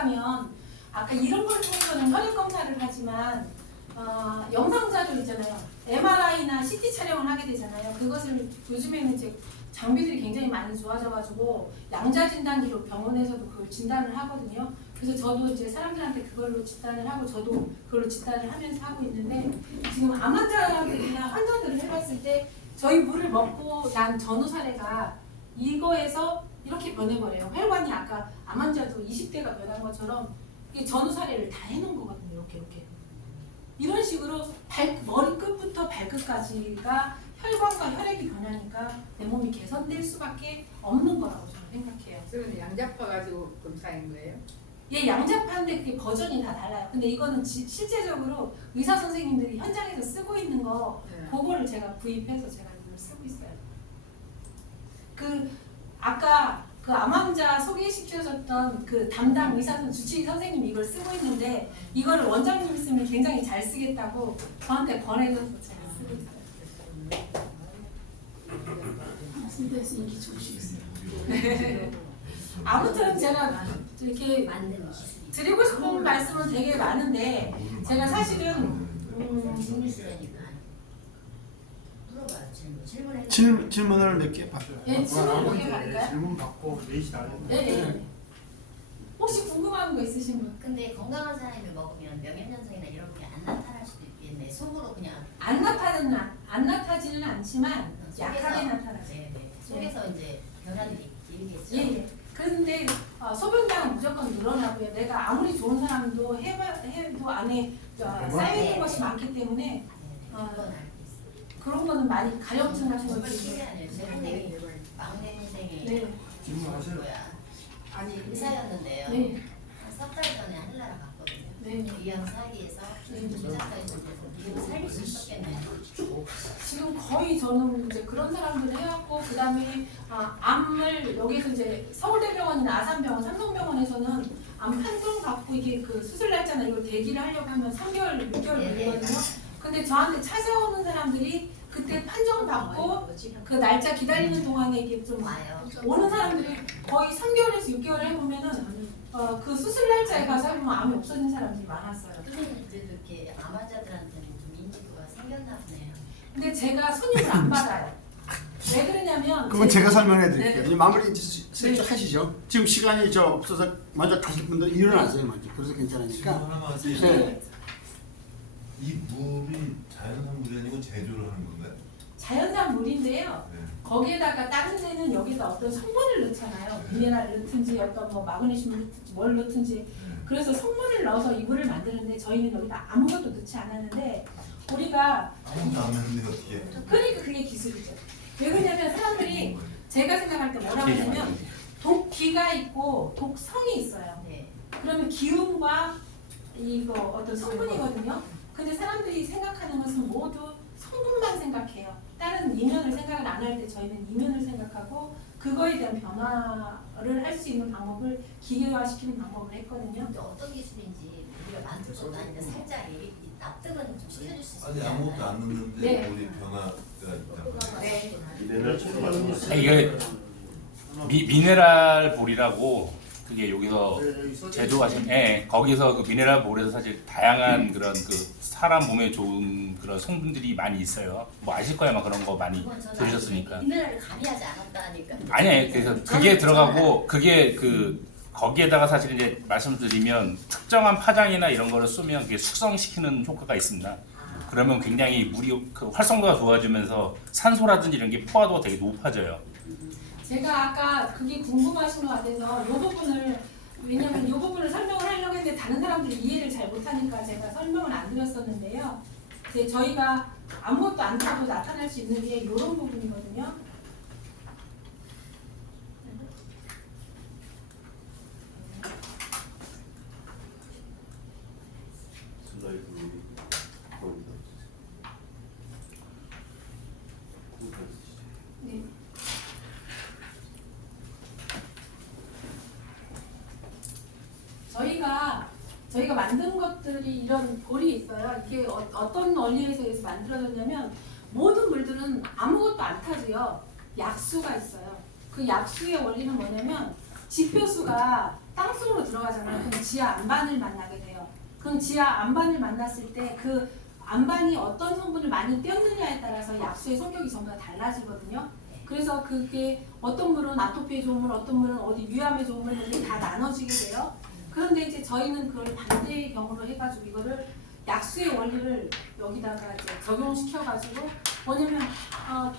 가면 아까 이런 걸 통해서는 혈액 검사를 하지만 영상 자료 있잖아요. MRI나 CT 촬영을 하게 되잖아요. 그것을 요즘에는 이제 장비들이 굉장히 많이 좋아져가지고 양자 진단기로 병원에서도 그걸 진단을 하거든요. 그래서 저도 이제 사람들한테 그걸로 진단을 하고 저도 그걸로 진단을 하면서 하고 있는데 지금 암 환자들이나 환자들을 해봤을 때 저희 물을 먹고 난 전후 사례가 이거에서 이렇게 변해버려요. 혈관이 아까 암 환자도 20대가 변한 것처럼 이 전후 사례를 다 해놓은 거거든요. 이렇게 이런 식으로 머리끝부터 발끝까지가 혈관과 혈액이 변하니까 내 몸이 개선될 수밖에 없는 거라고 저는 생각해요. 그러면 양자파 가지고 검사한 거예요? 예, 양자파인데 그게 버전이 다 달라요. 근데 이거는 실제적으로 의사 선생님들이 현장에서 쓰고 있는 거 그거를 제가 구입해서 제가 이걸 쓰고 있어요. 그 아까 그 암 환자 소개시켜줬던 그 담당 의사 주치의 선생님이 이걸 쓰고 있는데 이거를 원장님이 쓰면 굉장히 잘 쓰겠다고 저한테 권해줘서 제가 쓰고 있어요. 인기 좋으시겠어요. 아무튼 제가 이렇게 드리고 싶은 말씀은 되게 많은데 제가 사실은 질문을 몇 개 받아요. 예, 질문 몇 개 받을까요? 질문 받고 내시 다 했는데. 네. 혹시 궁금한 거 있으신 분? 근데 건강한 사람이 먹으면 명예현상이나 이런 게 안 나타날 수도 있겠네. 속으로 그냥 안 나타지는 않지만 약하게 나타나죠. 네네. 속에서 이제 변화들이 일겠죠. 예. 그런데 소변량은 무조건 늘어나고요. 내가 아무리 좋은 사람도 해도 안에 쌓여있는 것이 많기 때문에 그건 알고 있어요. 그런 거는 많이 가려증 같은 거 정말 있어요. 신기하네요. 제 막내 인생이 네. 질문하세요. 뭐야? 아니 의사였는데요. 네. 한 석 달 전에 한나라 갔거든요. 네. 위암 사기에서 조작가 있는데서 이거 살릴 수 있었겠네요. 지금 거의 저는 이제 그런 사람들을 해왔고 그 다음에 암을 여기서 이제 서울대병원이나 아산병원, 삼성병원에서는 암 판정 받고 이게 그 수술 날짜나 이걸 대기를 하려고 하면 3개월, 6개월 걸리거든요. 근데 저한테 찾아오는 사람들이 그때 판정 받고 그 날짜 기다리는 동안에 이게 좀 와요. 오는 사람들이 거의 3개월에서 6개월 해보면은 그 수술 날짜에 가서 하면 암이 없어진 사람들이 많았어요. 선생님 그래도 이렇게 암 환자들한테는 좀 인지도가 생겼나 보네요. 근데 제가 손님을 안 받아요. 왜 그러냐면 그건 제가 설명해 드릴게요. 네. 이제 마무리 슬쩍 하시죠. 지금 시간이 없어서 먼저 가실 분들 일어나세요 먼저. 그래서 괜찮으니까. 하나만 하세요. 네. 이 물이 자연산 물이 아니고 제조를 하는 건가요? 자연산 물인데요. 네. 거기에다가 다른 데는 여기다 어떤 성분을 넣잖아요. 미네랄 넣든지 어떤 뭐 마그네슘을 넣든지 뭘 넣든지. 그래서 성분을 넣어서 이 물을 만드는데 저희는 여기다 아무것도 넣지 않았는데 우리가 아무도 안 했는데 어떻게? 그러니까 그게 기술이죠. 왜 그러냐면 사람들이 제가 생각할 때 뭐라고 하냐면 독기가 있고 독성이 있어요. 네. 그러면 기운과 이거 어떤 성분이거든요. 근데 사람들이 생각하는 것은 모두 성분만 생각해요. 다른 이면을 생각을 안 할 때 저희는 이면을 생각하고 그거에 대한 변화를 할 수 있는 방법을 기계화시키는 방법을 했거든요. 근데 어떤 기술인지 우리가 만들 것도 아닌데 살짝 납득은 좀 시켜줄 수 있어요. 아니 아무것도 안 넣는데 네. 물이 변화가 있다고. 네. 이게 미네랄 볼이라고 그게 여기서 제조하신 거기서 그 미네랄 볼에서 사실 다양한 그런 그 사람 몸에 좋은 그런 성분들이 많이 있어요. 뭐 아실 거야 아마 그런 거 많이 들으셨으니까. 미네랄을 가미하지 않았다니까. 아니 그래서 그게 들어가고 그게 그 거기에다가 사실 이제 말씀드리면 특정한 파장이나 이런 거를 쏘면 그게 숙성시키는 효과가 있습니다. 그러면 굉장히 물이 그 활성도가 좋아지면서 산소라든지 이런 게 포화도가 되게 높아져요. 제가 아까 그게 궁금하신 것 같아서 이 부분을 왜냐면 이 부분을 설명을 하려고 했는데 다른 사람들이 이해를 잘 못하니까 제가 설명을 안 드렸었는데요. 이제 저희가 아무것도 안 타도 나타날 수 있는 게 이런 부분이거든요. 네. 저희가 만든 것들이 이런 볼이 있어요. 이게 어떤 원리에서 만들어졌냐면 모든 물들은 아무것도 안 타고요. 약수가 있어요. 그 약수의 원리는 뭐냐면 지표수가 땅속으로 들어가잖아요. 그럼 지하 안반을 만나게 돼요. 그럼 지하 안반을 만났을 때 그 안반이 어떤 성분을 많이 띄었느냐에 따라서 약수의 성격이 전부 다 달라지거든요. 그래서 그게 어떤 물은 아토피에 좋은 물, 어떤 물은 어디 위암에 좋은 물 이렇게 다 나눠지게 돼요. 그런데 이제 저희는 그걸 반대의 경우로 해가지고 이거를 약수의 원리를 여기다가 이제 적용시켜가지고 뭐냐면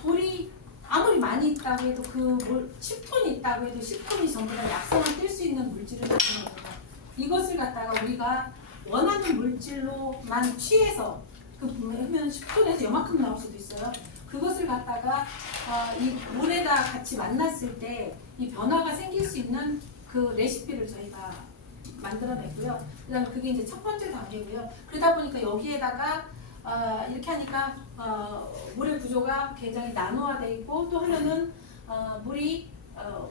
돌이 아무리 많이 있다고 해도 그 10톤이 있다고 해도 10톤이 전부 다 약성을 띨 수 있는 물질을 가지는 겁니다. 이것을 갖다가 우리가 원하는 물질로만 취해서 그 보면 10톤에서 요만큼 나올 수도 있어요. 그것을 갖다가 이 물에다 같이 만났을 때 이 변화가 생길 수 있는 그 레시피를 저희가 만들어냈고요. 그다음에 그게 이제 첫 번째 단계고요. 그러다 보니까 여기에다가 이렇게 하니까 물의 구조가 굉장히 나노화되어 있고 또 하나는 물이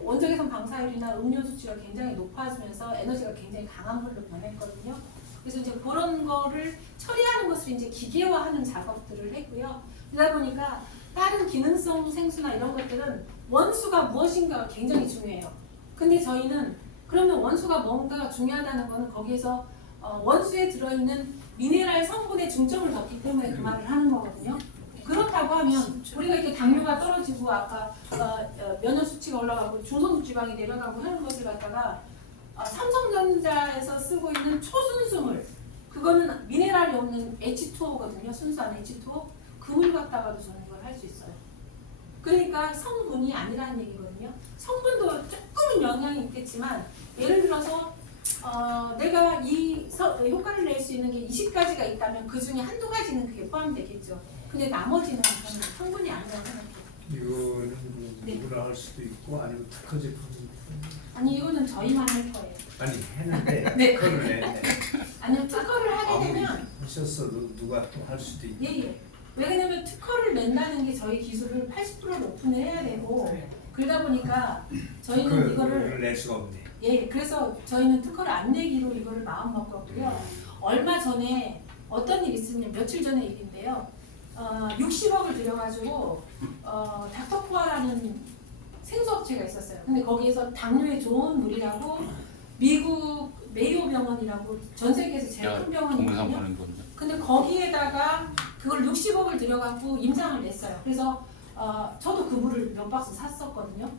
원적외선 방사율이나 음료 수치가 굉장히 높아지면서 에너지가 굉장히 강한 물로 변했거든요. 그래서 이제 그런 거를 처리하는 것을 이제 기계화하는 작업들을 했고요. 그러다 보니까 다른 기능성 생수나 이런 것들은 원수가 무엇인가가 굉장히 중요해요. 근데 저희는 그러면 원수가 뭔가가 중요하다는 거는 거기에서 원수에 들어있는 미네랄 성분의 중점을 뒀기 때문에 그 말을 하는 거거든요. 그렇다고 하면 우리가 이렇게 당류가 떨어지고 아까 면역 수치가 올라가고 중성부 지방이 내려가고 하는 것을 갖다가 삼성전자에서 쓰고 있는 초순수물 그거는 미네랄이 없는 H2O거든요. 순수한 H2O 그 물 갖다가도 저는 이걸 할 수 있어요. 그러니까 성분이 아니라는 얘기거든요. 성분도 조금은 영향이 있겠지만 예를 들어서 내가 이 효과를 낼 수 있는 게 20가지가 있다면 그 중에 한두 가지는 그게 포함되겠죠. 근데 나머지는 저는 성분이 아니라고 생각해요. 이거는 네. 누구나 할 수도 있고 아니면 특허 제품입니다. 아니 이거는 저희만 할 거예요. 아니 했는데 네. 특허를 냈네. 아니요 특허를 하게 아무리 되면 하셨어도 누가 또 할 수도 있고. 예. 왜냐면 특허를 낸다는 게 저희 기술을 80%를 오픈을 해야 되고 그러다 보니까 저희는 이거를 특허를 낼 수가 없네. 예, 그래서 저희는 특허를 안 내기로 이거를 마음 먹었고요. 얼마 전에 어떤 일이 있으면 며칠 전에 일인데요. 60억을 들여가지고 닥터코아라는 생수업체가 있었어요. 근데 거기에서 당뇨에 좋은 물이라고 미국 메이오 병원이라고 전 세계에서 제일 큰 동영상 병원이거든요. 보는 건데. 근데 거기에다가 그걸 60억을 들여갖고 임상을 냈어요. 그래서 저도 그 물을 몇 박스 샀었거든요.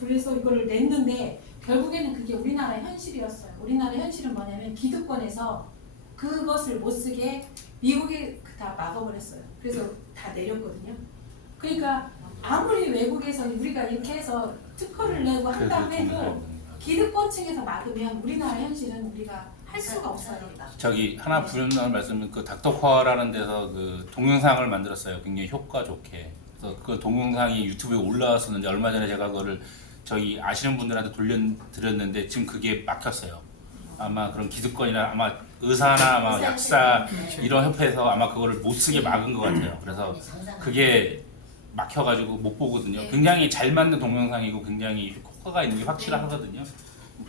그래서 이거를 냈는데 결국에는 그게 우리나라 현실이었어요. 우리나라 현실은 뭐냐면 기득권에서 그것을 못 쓰게 미국에 다 막아버렸어요. 그래서 다 내렸거든요. 그러니까 아무리 외국에서 우리가 이렇게 해서 특허를 내고 한다고 해도 기득권층에서 막으면 우리나라 현실은 우리가 할 수가 없어요. 저기 하나 부연할 말씀은 그 닥터코아라는 데서 그 동영상을 만들었어요. 굉장히 효과 좋게. 그래서 그 동영상이 유튜브에 올라왔었는데 얼마 전에 제가 그거를 저희 아시는 분들한테 돌려드렸는데 지금 그게 막혔어요. 아마 그런 기득권이나 아마 의사나 아마 약사 이런 협회에서 아마 그거를 못 쓰게 막은 것 같아요. 그래서 그게 막혀가지고 못 보거든요. 굉장히 잘 만든 동영상이고 굉장히 효과가 있는 게 확실하거든요.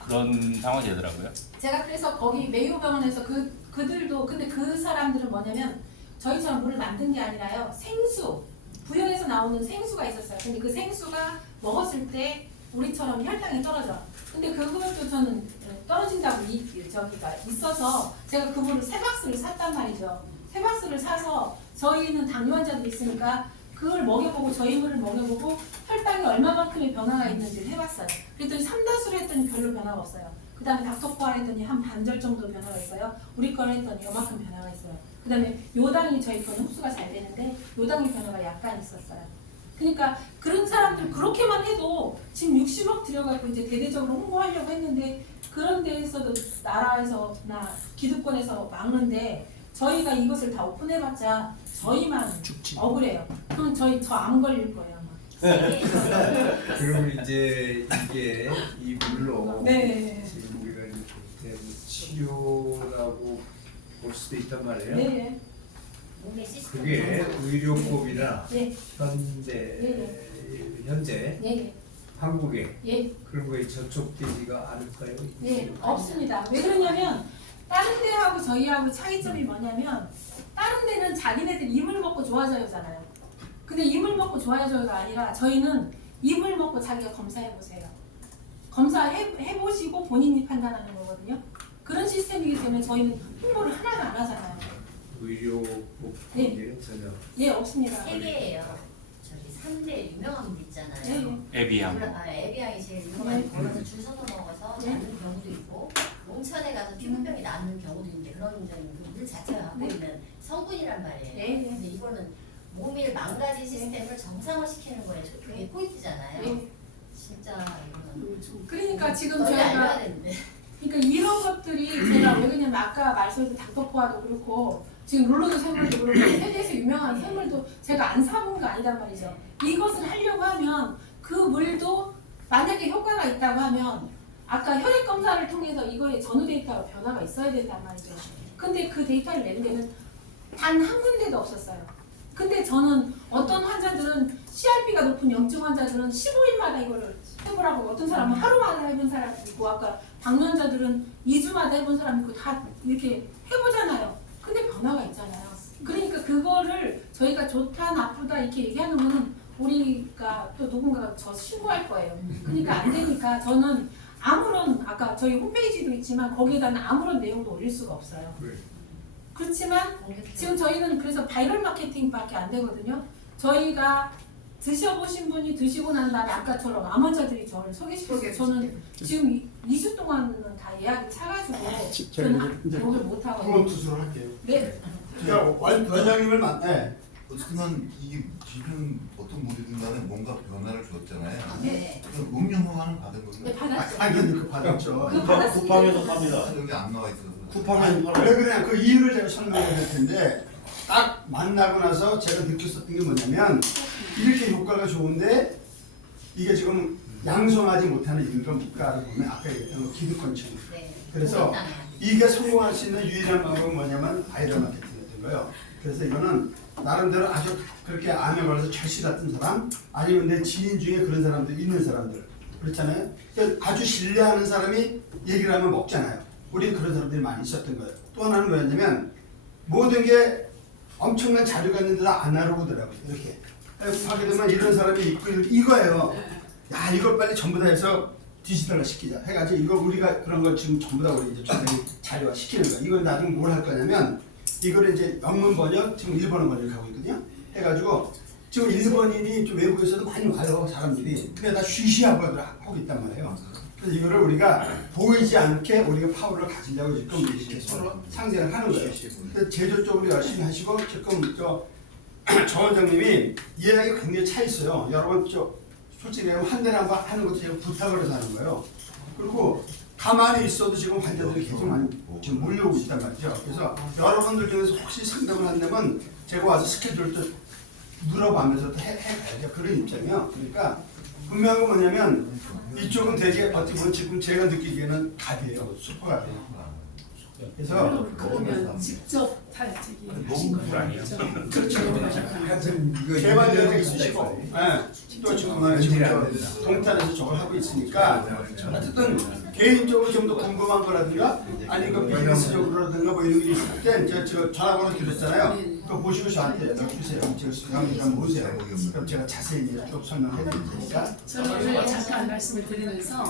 그런 상황이 되더라고요. 제가 그래서 거기 메이오 병원에서 그들도 근데 그 사람들은 뭐냐면 저희처럼 물을 만든 게 아니라요. 생수 부연에서 나오는 생수가 있었어요. 근데 그 생수가 먹었을 때 우리처럼 혈당이 떨어져. 근데 그것도 저는 떨어진다고 저기가 있어서 제가 그 물을 3박스를 샀단 말이죠. 3박스를 사서 저희는 당뇨 환자도 있으니까 그걸 먹여보고 저희 물을 먹여보고 혈당이 얼마만큼의 변화가 있는지를 해봤어요. 그랬더니 3다수를 했더니 별로 변화가 없어요. 그 다음에 닥터코아 했더니 한 반절 정도 변화가 있어요. 우리 거를 했더니 요만큼 변화가 있어요. 그 다음에 요당이 저희 거는 흡수가 잘 되는데 요당의 변화가 약간 있었어요. 그러니까 그런 사람들 그렇게만 해도 지금 60억 들여갖고 이제 대대적으로 홍보하려고 했는데 그런 데에서도 나라에서나 기득권에서 막는데 저희가 이것을 다 오픈해봤자 저희만 억울해요. 그럼 저희 더 안 걸릴 거예요 아마. 그러면 이제 이게 이 물로 네. 지금 우리가 이렇게 치료라고 볼 수도 있단 말이에요. 네. 몸의 시스템 그게 의료법이나 예. 현재 예. 한국에 예. 그런 거에 저촉되지가 않을까요? 예. 없습니다. 왜 그러냐면 다른 데하고 저희하고 차이점이 뭐냐면 다른 데는 자기네들 이물 먹고 좋아져요잖아요. 근데 이물 먹고 좋아져요가 아니라 저희는 이물 먹고 자기가 검사해 보세요. 검사해보시고 본인이 판단하는 거거든요. 그런 시스템이기 때문에 저희는 홍보를 하나도 안 하잖아요. 의료보험에는 전혀 예, 없습니다. 세 개예요. 저기 3대 유명한 분 있잖아요. 예, 예. 에비앙. 에비앙이 제일 유명한 네. 걸어서 줄 서서 먹어서 네. 낫는 경우도 있고 온천에 가서 피부병이 낫는 경우도 있는데 그런 물 자체가 갖고 네. 있는 성분이란 말이에요. 네, 네. 근데 이거는 몸이 망가진 시스템을 정상화시키는 거예요. 그게 포인트잖아요. 예. 진짜 이거는 그러니까 지금 널리 저희가 알려야 되는데. 그러니까 이런 것들이 제가 왜 그러냐면 아까 말씀드린 닥터포화도 그렇고 지금 룰루드 샘물도 그렇고 세계에서 유명한 샘물도 제가 안 사본 거 아니란 말이죠. 이것을 하려고 하면 그 물도 만약에 효과가 있다고 하면 아까 혈액 검사를 통해서 이거에 전후 데이터가 변화가 있어야 된단 말이죠. 근데 그 데이터를 내는 데는 단 한 군데도 없었어요. 근데 저는 어떤 환자들은 CRP가 높은 염증 환자들은 15일마다 이거를 해보라고 어떤 사람은 하루마다 해본 사람이 있고 아까 방문자들은 2주마다 해본 사람이 있고 다 이렇게 해보잖아요. 근데 변화가 있잖아요. 그러니까 그거를 저희가 좋다 나쁘다 이렇게 얘기하는 거는 우리가 또 누군가가 저 신고할 거예요. 그러니까 안 되니까 저는 아무런 아까 저희 홈페이지도 있지만 거기에다는 아무런 내용도 올릴 수가 없어요. 그렇지만 지금 저희는 그래서 바이럴 마케팅밖에 안 되거든요. 저희가 드셔보신 분이 드시고 난 다음에 아까처럼 암 환자들이 저를 소개시켜서 저는 지금 2주 동안은 다 예약이 차가지고 저는 이제 목을 못 하고 후원 투수를 할게요. 네. 그러니까 원장님을 만나. 어쨌든 이게 지금 어떤 물이든 간에 뭔가 변화를 줬잖아요. 네. 그럼 음료화는 받은 네, 거예요? 받았죠. 당연히 그 받았죠. 그 받았습니다. 쿠팡에서 팝니다. 아, 여기 안 나와 있어서. 쿠팡은 왜 그냥 그 이유를 제가 설명을 할 텐데 딱 만나고 나서 제가 느꼈었던 게 뭐냐면 이렇게 효과가 좋은데 이게 지금 양성하지 못하는 이유가 뭘까를 보면 아까 얘기했던 거 기득권층. 네. 그래서 이게 성공할 수 있는 유일한 방법은 뭐냐면 바이럴 마케팅이었던 거예요. 그래서 이거는 나름대로 아주 그렇게 암에 걸려서 절실했던 사람 아니면 내 지인 중에 그런 사람들 있는 사람들 그렇잖아요. 그러니까 아주 신뢰하는 사람이 얘기를 하면 먹잖아요. 우리는 그런 사람들이 많이 있었던 거예요. 또 하나는 뭐였냐면 모든 게 엄청난 자료가 있는데도 안 알아보더라고요. 이렇게 하게 되면 이런 사람이 있고 이거예요. 야 이걸 빨리 전부 다 해서 디지털화 시키자 해가지고 이거 우리가 그런 거 지금 전부 다 우리 이제 자료화 시키는 거야. 이걸 나중에 뭘 할 거냐면 이거를 이제 영문 번역 지금 일본어 번역 하고 있거든요. 해가지고 지금 일본인이 좀 외국에서도 많이 와요 사람들이. 근데 다 쉬쉬하고 하고 있단 말이에요. 그래서 이거를 우리가 보이지 않게 우리가 파워를 가지려고 지금 이렇게 서로 상생을 하는 거예요. 그래서 제조 쪽으로 열심히 하시고 지금 저 원장님이 이해하기 굉장히 차 있어요. 여러분 솔직히 한 달에 한 번 하는 것도 제가 부탁을 해서 하는 거예요. 그리고 가만히 있어도 지금 환자들이 계속 많이 지금 몰려오고 있단 말이죠. 그래서 여러분들 중에서 혹시 상담을 한다면 제가 와서 스케줄도 물어보면서 또 해가야죠. 그런 입장이에요. 그러니까 분명한 건 뭐냐면 이쪽은 되게 어떻게 보면 지금 제가 느끼기에는 갑이에요. 슈퍼갑이에요. 그래서 그러면 직접 하신 너무 거예요. 아니에요. 그렇죠. 개발자도 있으시고, 또 지금 동탄에서 저걸 하고 있으니까 어쨌든 개인적으로 좀 더 궁금한 거라든가 아니 그 비즈니스적으로라든가 뭐 이런 게 있을 때 제가 전화번호 드렸잖아요. 그거 보시고 저한테 연락 주세요. 제가 수강이랑 모르세요. 그럼 제가 자세히 쭉 설명해 드릴 테니까. 저는 잠깐 말씀을 드리면서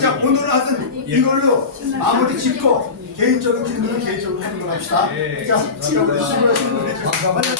자, 오늘은 하여튼 이걸로 마무리 짓고 개인적인 질문은 개인적으로 하는 걸 합시다. 자, 지금 수고하신 분들 감사합니다.